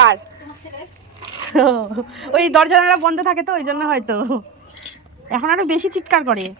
কার? ওই দরজাটা বন্ধ থাকে তো ওই জন্য হয়তো। এখন আরও বেশি চিৎকার করে।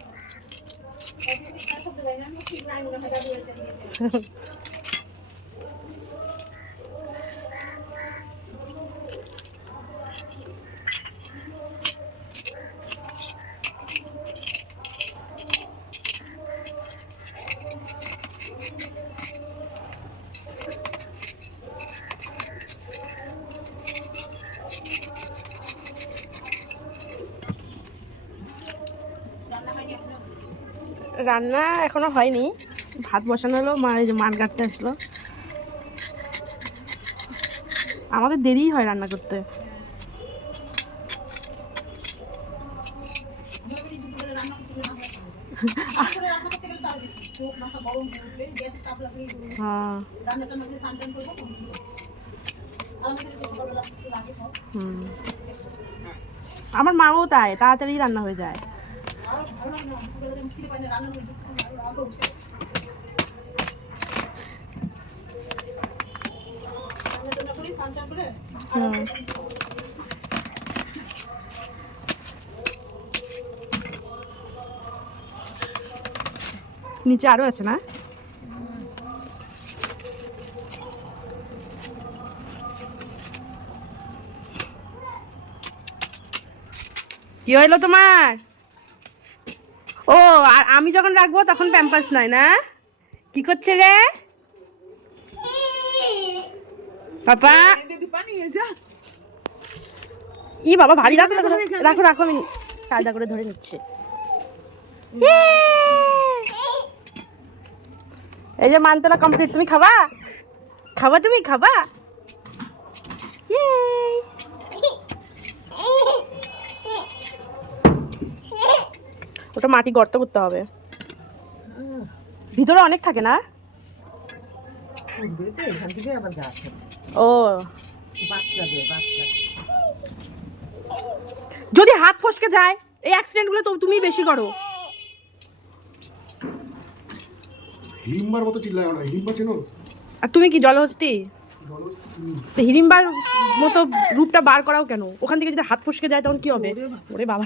রান্না এখনও হয়নি ভাত বসানো হলো, মা এই যে মান কাটতে আসলো আমাদের দেরিই হয় রান্না করতে হ্যাঁ। আমার মাও তাই, তাড়াতাড়ি রান্না হয়ে যায়। নিচে আরও আছে না? কি হইল তোমার? ও, আর আমি যখন রাখব তখন প্যাম্পাস নয় না? কি করছে রে? পাপা। ই বাবা, ভারী রাখো রাখো রাখো আমি কায়দা করে ধরে নিচ্ছে। এই যে মানতলা কমপ্লিট তুমি খাবা? খাবা তুমি? খাবা? Yay! ওটা মাটি গর্ত করতে হবে। ভিতরে অনেক থাকে না। ও। যদি হাত ফসকে যায় এই অ্যাক্সিডেন্টগুলো তো তুমি বেশি করো। হিড়িম্বার মতো চিল্লায় ওরা। হিড়িম্বা চেনো? আর তুমি কি জলহস্তি? তো হিড়িম্বার মতো রূপটা বার করাও কেন? ওখান থেকে যদি হাত ফসকে যায় তখন কি হবে? ওরে বাবা।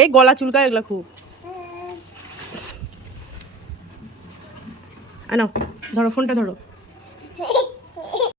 এই গলা চুলকায় এগুলা খুব। আনো ধরো ফোনটা ধরো।